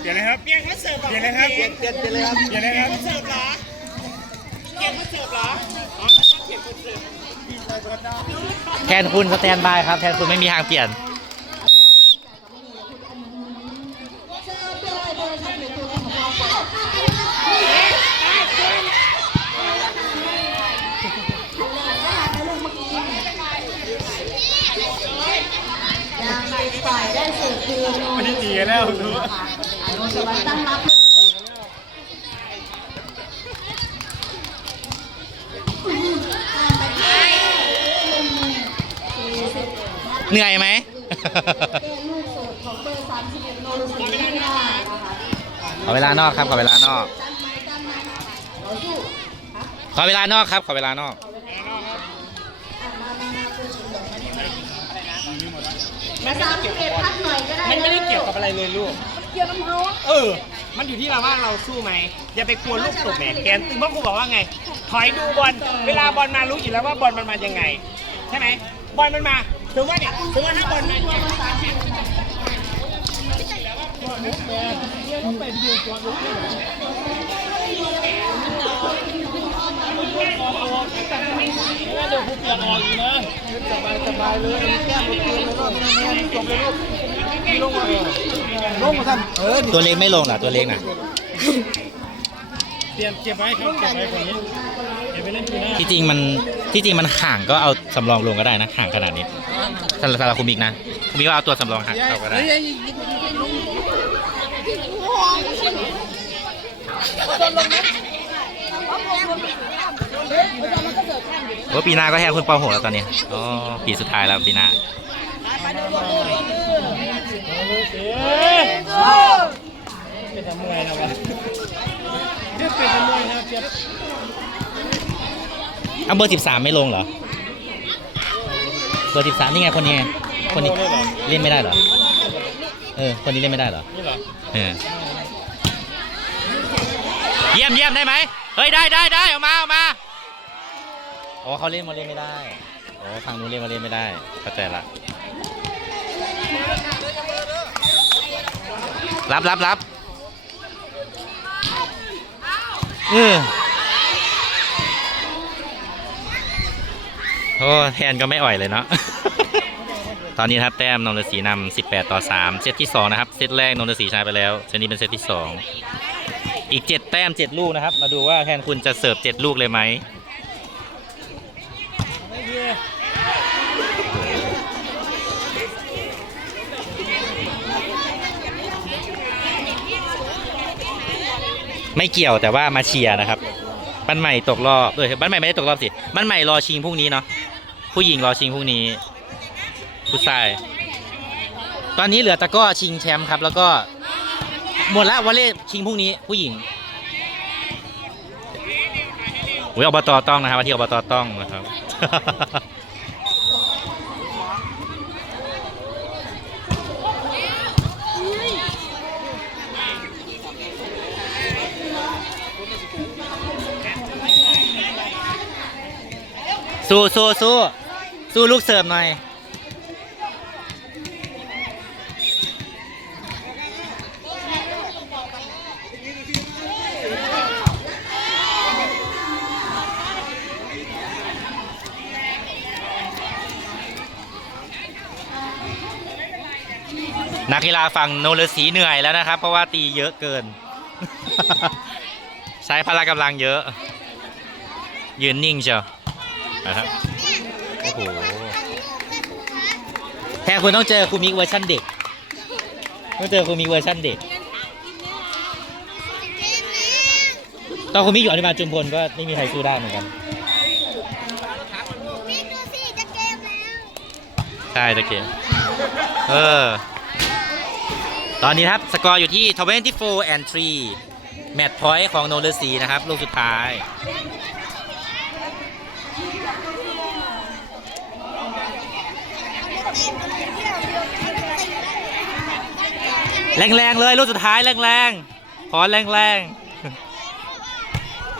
เปลี่ยนเลยครับเปลี่ยนเปลี่ยนเปลี่ยนเลยครับ เปลี่ยนเลยครับ เสิร์ฟเหรอเกมมาเสิร์ฟเหรออ๋อเกมมาเสิร์ฟแทนคุณสแตนบายครับ แทนคุณไม่มีทางเปลี่ยน ยังในฝ่ายได้เสิร์ฟคือโนไม่ได้ตีกันแล้วรู้ สวัสดิ์ตั้งรับเหนื่อยไหมลูกสิร์ฟของเบอร์31โนรุสีไม่ได้ขอเวลานอกครับขอเวลานอก ขอเวลานอกครับขอเวลานอกมามามาเปิดมาสามสิบเอ็ดพักหน่อยก็ได้มันไม่ได้เกี่ยวกับอะไรเลยลูก เกี่ยวกับเขาเออ มันอยู่ที่เราว่าเราสู้ไหมอย่าไปกลัวลูกตกแหมแกนตึงเพราะครูบอกว่าไง ถอยดูบอล เวลาบอลมารู้อยู่แล้วว่าบอลมันมายังไง ใช่ไหม บอลมันมาถึงว่าเนี่ยถึงว่าถ้าบอลมาเนี่ยลง มาท่านเออตัวเล็กไม่ลงเหรอตัวเล็กน่ะเตรียมเก็บไว้ครับเก็บไว้คนนี้เก็บไปเล่นปีหน้าที่จริงมันที่จริงมันห่างก็เอาสำรองลงก็ได้นะห่างขนาดนี้สำหรับสำหรับคุณมิกนะคุณมิกว่าเอาตัวสำรองห่างเข้าก็ได้ว่าปีหน้าก็แทนคุณปอหกแล้วตอนนี้อ๋อปีสุดท้ายแล้วปีหน้า เอ๊ะเป็นทำไงนะวะเจ็บเป็นทำไงนะเจ็บเอาเบอร์สิบสามไม่ลงเหรอ เบอร์สิบสามนี่ไงคนนี้ไงคนนี้เล่นไม่ได้เหรอ เออ คนนี้เล่นไม่ได้เหรอ นี่เหรอ เออ เยี่ยมเยี่ยมได้ไหม เฮ้ยได้ได้ได้เอามาเอามาโอ๋อเขาเล่นมาเล่นไม่ได้อ๋อฝั่งนู้นเล่นมาเล่นไม่ได้ เข้าใจละ รับรับรับเออโอ้แทนก็ไม่อ่อยเลยเนาะ ตอนนี้นะครับแต้มนนทศรีนำ18 ต่อ 3 เซตที่ 2 นะครับ เซตแรกนนทศรีชนะไปแล้ว เซตนี้เป็นเซตที่ 2 อีก 7 แต้ม 7 ลูกนะครับ มาดูว่าแทนคุณจะเสิร์ฟ 7 ลูกเลยไหม ไม่เกี่ยวแต่ว่ามาเชียร์นะครับบ้านใหม่ตกรอบเออบ้านใหม่ไม่ได้ตกรอบสิบ้านใหม่รอชิงพรุ่งนี้เนาะผู้หญิงรอชิงพรุ่งนี้ ผู้ชาย ตอนนี้เหลือตะก้อชิงแชมป์ครับ แล้วก็หมดละวอลเล่ชิงพรุ่งนี้ผู้หญิงอุ้ยอบตต้องนะครับวันที่อบตต้องนะครับ สู้สู้สู้สู้ลูกเสิร์ฟหน่อย นักกีฬาฝั่งโนเลสีเหนื่อยแล้วนะครับ เพราะว่าตีเยอะเกิน ใช้พละกำลังเยอะ ยืนนิ่งเชียว นะครับโอ้โหแทนคุณต้องเจอครูมิกเวอร์ชันเด็กต้องเจอครูมิกเวอร์ชันเด็กตอนครูมิกอยู่อนุบาลจุมพลก็ไม่มีใครสู้ได้เหมือนกันบิ๊กดูสิจะเกมแล้วใช่ตะเกียบเออ ตอนนี้ครับ สกอร์อยู่ที่ 24 and 3 แมตช์พอยต์ของโนเลสีนะครับ ลูกสุดท้าย แรงๆเลยลูกสุดท้ายแรงๆขอแรงๆ